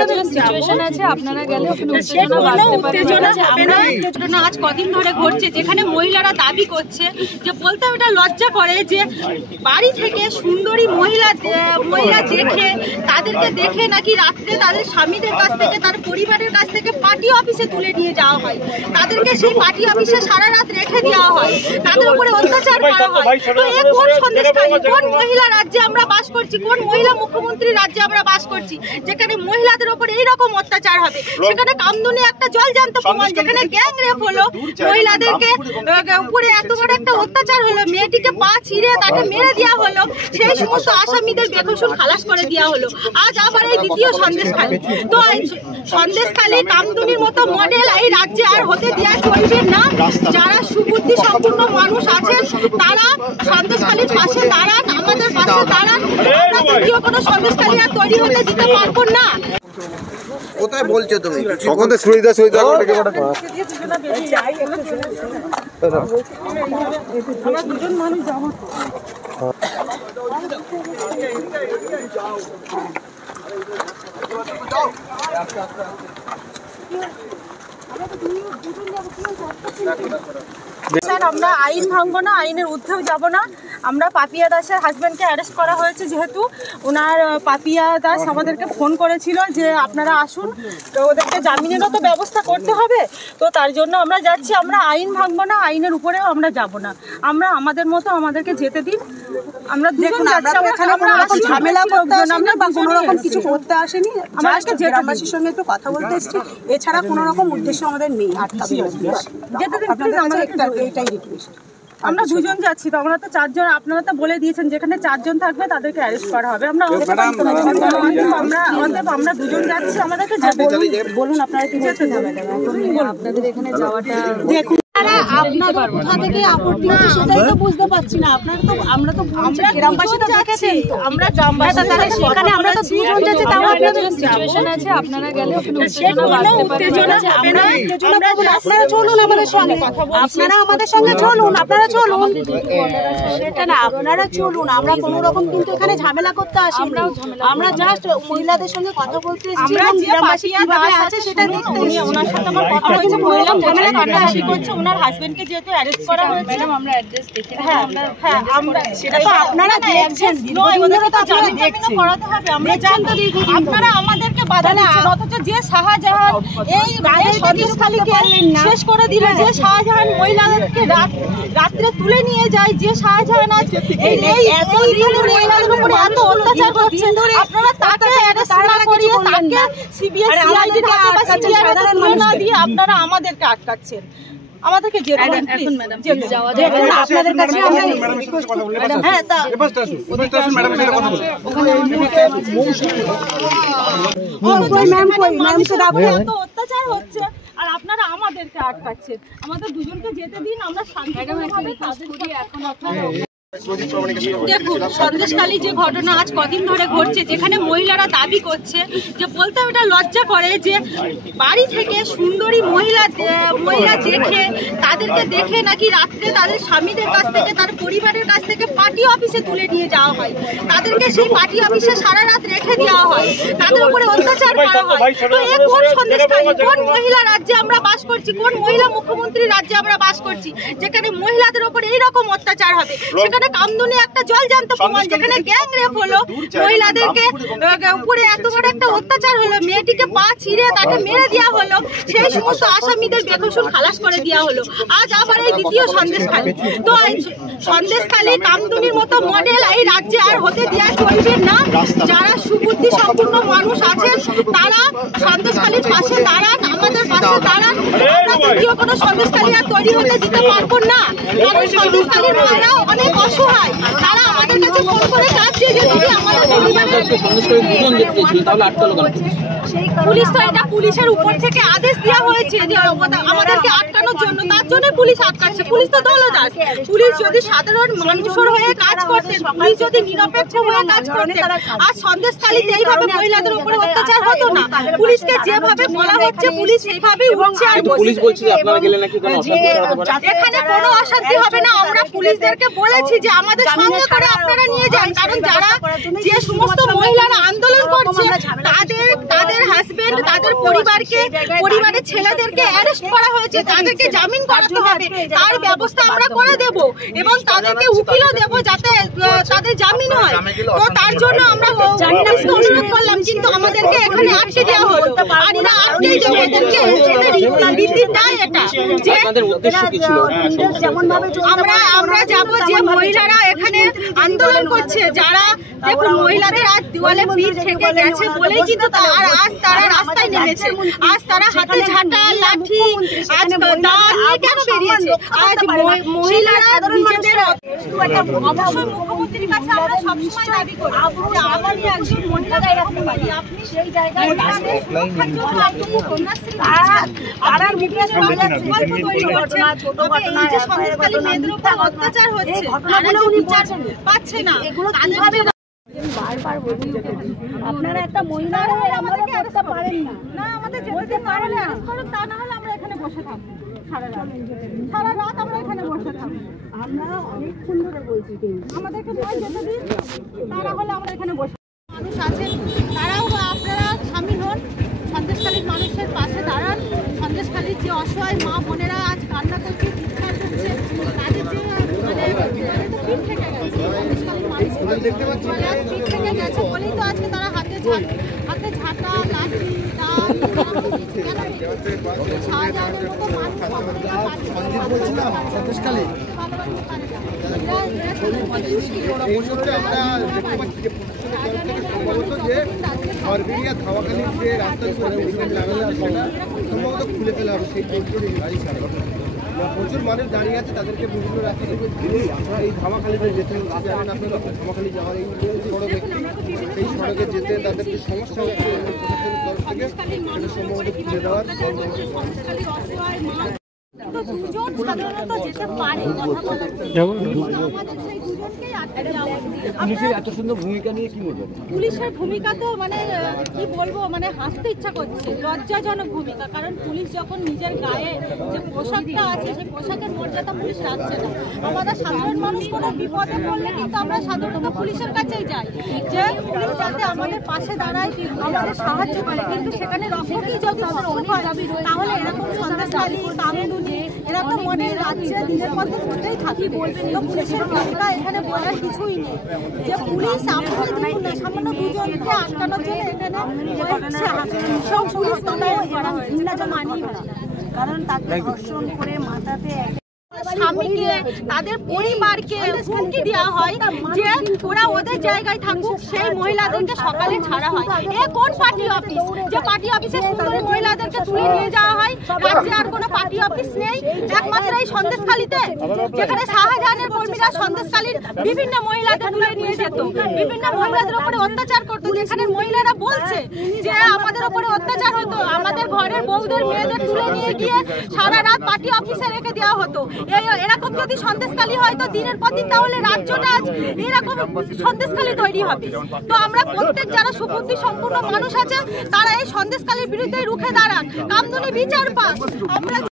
আপনাদের সিচুয়েশন আছে, আপনারা গেলে উত্তেজনা আজ কদিন ধরে ঘটছে, যেখানে মহিলারা দাবি করছে যে বলতে এটা লজ্জা করে যে বাড়ি থেকে সুন্দরী মহিলা দেখে তাদেরকে দেখে নাকি রাত্রে তাদের স্বামীদের কাছ থেকে তার পরিবারের কাছ থেকে পার্টি অফিসে তুলে নিয়ে যাওয়া হয়, তাদেরকে সেই পার্টি অফিসে সারা রাত রেখে দেওয়া হয়, তাদের উপরে অত্যাচার করা হয়। তো এ কোন সন্দেশখালী, কোন মহিলা রাজ্যে আমরা বাস করছি, কোন মহিলা মুখ্যমন্ত্রী রাজ্যে আমরা বাস করছি যেখানে মহিলাদের উপরে এইরকম অত্যাচার হবে? সেখানে কামদুনি একটা জলজান্ত প্রমাণ, যেখানে গ্যাং রেপ হলো, মহিলাদেরকে উপরে এত বড় একটা অত্যাচার হলো, মেয়েটিকে পা ছিঁড়ে তাকে মেরে দেওয়া হলো, সেই সমস্ত আসামিদের বেকসুর খালাস করে দেওয়া হলো। আজ আবার এই দ্বিতীয় সন্দেশখালী। তো সন্দেশখালী কামদুনির মতো মডেল এই রাজ্যে আর হতে দেওয়া চলবে না। যারা সুবুদ্ধি সম্পূর্ণ মানুষ আছেন তারা সন্দেশখালীর পাশে দাঁড়ান, আমাদের পাশে দাঁড়ান। আমরা দ্বিতীয় কোনো সন্দেশখালী আর তৈরি হতে দিতে পারবো না। কোথায় বলছো তুমি? সকলে সুবিধা সুবিধা আমরা দুজন মানুষ যাবো। স্যার আমরা আইন ভাঙবো না, আইনের ঊর্ধ্বেও যাব না। আমরা পাপিয়া দাসের হাজব্যান্ডকে অ্যারেস্ট করা হয়েছে, যেহেতু ওনার পাপিয়া দাস আমাদেরকে ফোন করেছিল যে আপনারা আসুন, তো ওদেরকে জামিনেরও তো ব্যবস্থা করতে হবে, তো তার জন্য আমরা যাচ্ছি। আমরা আইন ভাঙবো না, আইনের উপরেও আমরা যাব না। আমরা আমাদের মতো আমাদেরকে যেতে দিন। আমরা দুজন যাচ্ছি, আমরা ঝামেলা করতে আমরা বা কোনো রকম কিছু করতে আসেনি, আমাদেরকে জেলাবাসীর সঙ্গে একটু কথা বলতে এসেছি, এছাড়া কোনো রকম উদ্দেশ্য আমাদের নেই। এইটাই রিকোয়েস্ট। আমরা দুজন যাচ্ছি, তো আমরা তো চারজন, আপনারা তো বলে দিয়েছেন যেখানে চারজন থাকবে তাদেরকে অ্যারেস্ট করা হবে। আমরা দুজন যাচ্ছি, আমাদেরকে বলুন আপনারা কি যেতে হবে। আপনাদের এখানে যাওয়াটা দেখুন, আপনাদের কোথা থেকে আপত্তি হচ্ছে সেটাই তো বুঝতে পারছি না। আপনারা তো আমরা গ্রামবাসী তো দেখেছি, আমরা গ্রামবাসী সেখানে আমরা তো দুজন যাচ্ছি, তাও আপনাদের সিচুয়েশন আছে, আপনারা গেলে উত্তেজনা হবে না। আপনারা চলুন আমাদের সঙ্গে, আপনারা আমাদের সঙ্গে চলুন, আপনারা চলুন, সেটা না, আপনারা চলুন। আমরা কোনো রকম কিন্তু এখানে ঝামেলা করতে আসি, আমরা জাস্ট মহিলাদের সঙ্গে কথা বলতে এসেছি, গ্রামবাসী কিভাবে আছে সেটা দেখতে। ওনার সাথে আমার কথা হয়েছে, মহিলা ঝামেলা কাটাকাটি করছে, ওনার হাজবেন্ডকে যেহেতু অ্যারেস্ট করা হয়েছে, ম্যাডাম আমরা অ্যাড্রেস দেখে হ্যাঁ আমরা সেটা তো আপনারা দেখছেন, ওনারা তো জামিন দেখছেন করাতে হবে। আমরা জানতে দিই, আপনারা আমাদেরকে বাধা দিচ্ছেন, অথচ যে শাহজাহান এই সন্দেশখালীকে শেষ করে দিল, যে শাহজাহান মহিলাদেরকে রাত্রে তুলে নিয়ে যায়, যে শাহজাহান আজ এই এত মহিলাদের উপরে এত অত্যাচার করছে, আপনারা তাকে অ্যারেস্ট না করিয়ে তাকে সিবিআই সিআইডি তুলে না দিয়ে আপনারা আমাদেরকে আটকাচ্ছেন। আমাদেরকে যেতে দিন প্লিজ, যাওয়া যাবে আপনাদের কাছে। আমরা হ্যাঁ তা অত্যাচার হচ্ছে আর আপনারা আমাদেরকে আটকাচ্ছেন। আমাদের দুজনকে যেতে দিন, আমরা শান্তিভাবে এখন আপনারা দেখুন। সন্দেশখালী যে ঘটনা আজ কদিন ধরে ঘটছে, যেখানে মহিলারা দাবি করছে যে বলতে এটা লজ্জা করে যে বাড়ি থেকে সুন্দরী মহিলা দেখে তাদেরকে দেখে নাকি রাত্রে তাদের স্বামীদের কাছ থেকে তার পরিবারের কাছ থেকে পার্টি অফিসে তুলে নিয়ে যাওয়া হয়, তাদেরকে সেই পার্টি অফিসে সারা রাত রেখে দেওয়া হয়, তাদের উপরে অত্যাচার করা হয়। তো এ কোন সন্দেশখালী, কোন মহিলা রাজ্যে আমরা বাস করছি, কোন মহিলা মুখ্যমন্ত্রী রাজ্যে আমরা বাস করছি যেখানে মহিলাদের উপরে এইরকম অত্যাচার হবে? সেখানে কামদুনি একটা জলজান্ত প্রমাণ, যেখানে গ্যাং রেপ হলো, মহিলাদেরকে উপরে এত বড় একটা অত্যাচার হলো, মেয়েটিকে পা ছিঁড়ে তাকে মেরে দেওয়া হলো, সেই সমস্ত আসামিদের বেকসুর খালাস করে দেওয়া হলো। আজ আবার এই দ্বিতীয় সন্দেশখালী। তো সন্দেশখালী কামদুনির মতো মডেল এই রাজ্যে আর হতে দেওয়া চলবে না। যারা সুবুদ্ধি সম্পূর্ণ মানুষ আছেন তারা সন্দেশখালীর পাশে দাঁড়ান, আমাদের পাশে দাঁড়ান। আমরা দ্বিতীয় কোনো সন্দেশখালী আর তৈরি হতে দিতে পারবো না, কারণ সন্দেশখালীর মায়েরাও অনেক অসহায়, তারা আমাদের কাছে ফোন করে কাঁদছে যে দিদি আমাদের পুলিশ তো এটা পুলিশের উপর থেকে আদেশ দেওয়া হয়েছে যে আমাদেরকে আটকানোর জন্য, তার জন্য পুলিশ আটকাচ্ছে। পুলিশ তো দলদাস, পুলিশ যদি সাধারণ মানুষের হয়ে কাজ করতেন, পুলিশ যদি নিরপেক্ষ হয়ে কাজ করতেন, আর সন্দেশখালীতে এইভাবে মহিলাদের উপরে অত্যাচার হতো না। পুলিশকে যেভাবে বলা হচ্ছে পুলিশ সেইভাবেই উঠছে, আর পুলিশ বলছে এখানে কোনো অশান্তি হবে না। আমরা পুলিশদেরকে বলেছি যে আমাদের সঙ্গে করে আপনারা নিয়ে যান, কারণ যারা যে সমস্ত মহিলারা আন্দোলন করছে তাদের হাজবেন্ড, তাদের পরিবারের ছেলেদেরকে অ্যারেস্ট করা হয়েছে, তাদেরকে জামিন করাতে হবে, তার ব্যবস্থা আমরা করে দেব এবং তাদেরকে উকিলও দেব যাতে তাদের জামিন হয়। তো তার জন্য আমরা পুলিশকে অনুরোধ করলাম, কিন্তু আমাদেরকে এখানে আটকে দেওয়া হলো। আর না আটকে দেবো, এদেরকে রীতি নাই এটা যে আমরা যাবো যে মহিলারা এখানে আন্দোলন করছে, যারা দেখুন মহিলাদের আজ দেওয়ালে পিঠ থেকে গেছে বলেই কিন্তু আজ তারা রাস্তায় নেমেছে। আজ তারা হাতে ঝাঁটা লাঠি আজ দা নিয়ে কেন বেরিয়েছে? আজ মহিলারা নিজেদের অবশ্যই মুখ্যমন্ত্রীর কাছে আমরা সবসময় দাবি করি যে আগামী একজন মহিলা আপনি সেই জায়গায় সুরক্ষার জন্য আপনি কন্যাশ্রী তারা বিভিন্ন প্রকল্প তৈরি করছেন, তবে এই যে সন্দেশখালী মেয়েদের উপর অত্যাচার হচ্ছে ঘটনাগুলো উনি পাচ্ছে না, এগুলো কিভাবে বারবার বলছি আপনারা একটা মহিলা হয়ে আমাদেরকে আসতে পারেন না, আমাদের যেতে পারে না, তা না হলে আমরা এখানে বসে থাকবো সারা রাত আমরা এখানে বসে থাকবো। আমরা অনেকক্ষণ ধরে বলছি আমাদেরকে যেতে দিন, তা না হলে আমরা এখানে বসে মানুষ আছেন, তারাও আপনারা সামিল হন, সন্দেশখালীর মানুষের পাশে দাঁড়ান। সন্দেশখালীর যে অসহায় মা বোনেরা আজ কান্না করছে, চিৎকার করছে, তাদের যে তো পিঠ থেকে গেছে, সন্দেশখালীর মানুষ পিঠ থেকে গেছে বলেই তো আজকে তারা হাতে ঝাঁটা লাঠি শাহজাহানের মতো প্রচুর মানুষ দাঁড়িয়ে আছে, তাদেরকে বিভিন্ন রাস্তা থেকে ঘিরে আপনারা এই ধামাখালিতে যেতে জানেন, আপনারা ধামাখালি যাওয়ার এই সড়কে যেতে তাদের যে সমস্যা হচ্ছে প্রশাসনের তরফ থেকে সম্ভবত খুলে দেওয়ার তো দুজন সাধারণত যেতে পারে কথা বলার জন্য, আমাদের সেই দুজনকেই আটকে দেওয়া হয়েছে। পুলিশের এত সুন্দর ভূমিকা নিয়ে কি বলবেন? পুলিশের ভূমিকা তো মানে কি বলবো, মানে হাসতে ইচ্ছা করছে, লজ্জাজনক ভূমিকা। কারণ পুলিশ যখন নিজের গায়ে যে পোশাকটা আছে সেই পোশাকের মর্যাদা পুলিশ রাখছে না। আমাদের সাধারণ মানুষ কোনো বিপদে পড়লে কিন্তু আমরা সাধারণত পুলিশের কাছেই যাই, যে পুলিশ যাতে আমাদের পাশে দাঁড়ায়, আমাদের সাহায্য করে। কিন্তু সেখানে রক্ষকই যদি তাহলে এরকম সন্দেশখালী কামদুনি এরকম অনেক রাজ্যে দিনের পর দিন হতেই থাকি। তো পুলিশের ভূমিকা এখানে বলার কিছুই নেই, যে পুলিশ আপনারা দেখুন না, সামান্য দুজনকে আটকানোর জন্য এখানে সব পুলিশ মানি, কারণ তাকে ধর্ষণ করে মাথাতে স্বামীকে তাদের পরিবারকে হুমকি দেওয়া হয় যে ওরা ওদের জায়গায় থাকুক, সেই মহিলাদেরকে সকালে ছাড়া হয়। এ কোন পার্টি অফিস যে পার্টি অফিসে সুন্দরী মহিলাদেরকে তুলে নিয়ে যাওয়া হয়? রাজ্যে আর কোনো পার্টি অফিস নেই, একমাত্র এই সন্দেশখালীতে, যেখানে শাহজাহানের কর্মীরা সন্দেশখালীর বিভিন্ন মহিলাদের তুলে নিয়ে যেত, বিভিন্ন মহিলাদের উপরে অত্যাচার করতো, যেখানে মহিলারা বলছে যে আমাদের উপরে অত্যাচার হতো, আমাদের ঘরের বউদের মেয়েদের তুলে নিয়ে গিয়ে সারা রাত পার্টি অফিসে রেখে দেওয়া হতো। এরকম যদি সন্দেশখালী হয় তো দিনের পর দিন তাহলে রাজ্যটা আজ এরকম সন্দেশখালী তৈরি হবে। তো আমরা প্রত্যেক যারা সুবুদ্ধি সম্পূর্ণ মানুষ আছে তারা এই সন্দেশখালীর বিরুদ্ধে রুখে দাঁড়ান, কামদুনি বিচার পাক। আমরা